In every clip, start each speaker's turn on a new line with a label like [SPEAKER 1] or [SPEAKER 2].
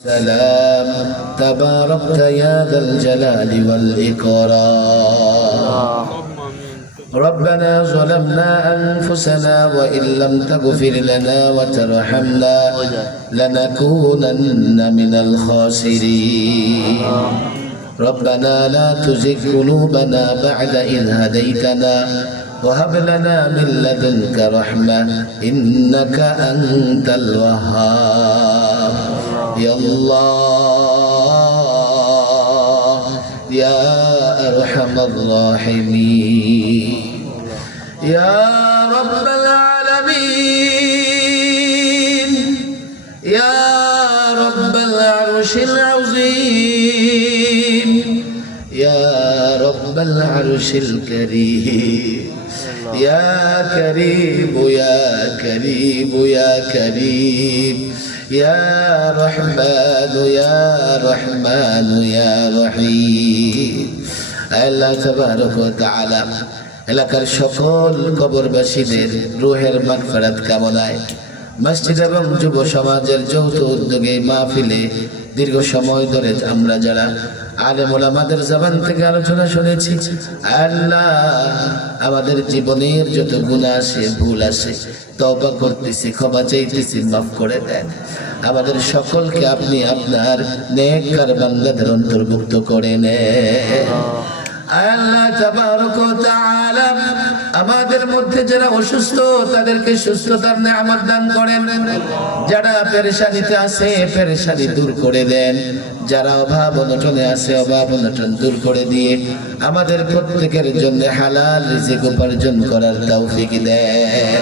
[SPEAKER 1] سلام تباركت يا ذا الجلال والإكرام ربنا ظلمنا أنفسنا وإن لم تغفر لنا وترحمنا لنكونن من الخاسرين ربنا لا تزغ قلوبنا بعد إذ هديتنا وهب لنا من لدنك رحمة إنك أنت الوهاب يا الله. يا أرحم الراحمين. يا رب العالمين. يا رب العرش العظيم. يا رب العرش الكريم. يا كريم يا كريم يا كريم. يا رحمن يا رحمن يا رحيم আল্লাহ তবারক ওয়া তাআলা এলাকার সকল কবরবাসীদের রুহের মাগফিরাত কামনায় মসজিদ এবং যুব সমাজের যৌথ উদ্যোগে এই মাহফিলে দীর্ঘ সময় ধরে আমরা যারা আলেম ওলামাদের জবান থেকে আলোচনা শুনেছি, আল্লাহ আমাদের জীবনের যত গুণ আসে, ভুল আসে তবা করতেছি, ক্ষমা চাইতেছি, মাফ করে দেন। আমাদের সকলকে আপনি আপনার নেককার বান্দাদের অন্তর্ভুক্ত করে নেন। আল্লাহ আমাদের মধ্যে যারা অসুস্থ, তাদেরকে সুস্থতার আমার দান করেন। যারা পেরেশানিতে আছে, পেরেশানি দূর করে দেন। যারা অভাব অনটনে আছে, অভাব অনটন দূর করে দিয়ে আমাদের প্রত্যেকের জন্য হালাল রিজিক উপার্জন করার তৌফিক দেন।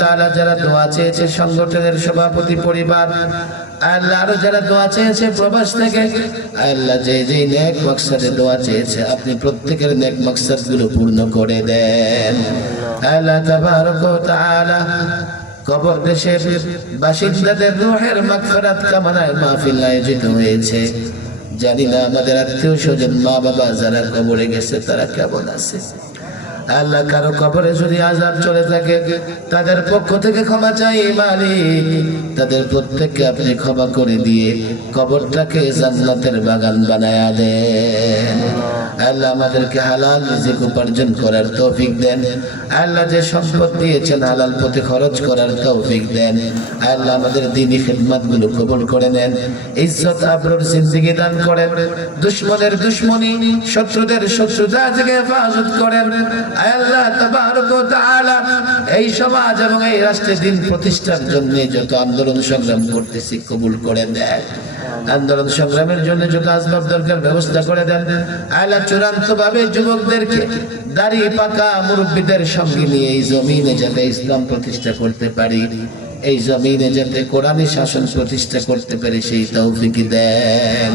[SPEAKER 1] তাআলা যারা দোয়া চেয়েছে, সংগঠনের সভাপতি পরিবার, আল্লাহ আরও যারা দোয়া চেয়েছে প্রবাস থেকে, আল্লাহ যে যে নেক মাকসাদে দোয়া চেয়েছে, আপনি প্রত্যেকের নেক মাকসাদগুলো পূর্ণ করে দেন। আল্লাহ তাবারক ওয়া তাআলা কবর দেশের বাসিন্দাদের রুহের মাগফিরাত কামনায় মাহফিল আয়োজিত হয়েছে। জানি না আমাদের আত্মীয় স্বজন মা বাবা যারা কবরে গেছে, তারা কেমন আছে? আল্লাহ কারও কবরে যদি আজাব চলে থাকে, তাদের পক্ষ থেকে ক্ষমা চাই মালিক। তাদের প্রত্যেককে আপনি ক্ষমা করে দিয়ে কবরটাকে জান্নাতের বাগান বানায়া দেন। আল্লাহ আমাদেরকে হালাল রিজিক উপার্জন করার তৌফিক দেন। আল্লাহ যে সম্পদ দিয়েছেন হালাল পথে খরচ করার তৌফিক দেন। আল্লাহ আমাদের দিনী খেদমতগুলো কবুল করে নেন। ইজ্জত, আবরুর জিন্দিগি দান করেন। দুশ্মনের দুশ্মনী, শত্রুদের শত্রুতা থেকে হেফাজত করেন। আল্লাহ তাআলা, এই সমাজ এবং এই রাষ্ট্রের দিন প্রতিষ্ঠার জন্য যত আন্দোলন সংগ্রাম করতেছি কবুল করে দেন। আন্দোলন সংগ্রামের জন্য যত আসবাব দরকার ব্যবস্থা করে দেন। আল্লাহ চূড়ান্ত ভাবে যুবকদেরকে দাড়ি পাকা মুরব্বীদের সঙ্গে নিয়ে এই জমিনে যাতে ইসলাম প্রতিষ্ঠা করতে পারি, এই জমিনে যাতে কোরআনী শাসন প্রতিষ্ঠা করতে পারি সেই তৌফিক দেন।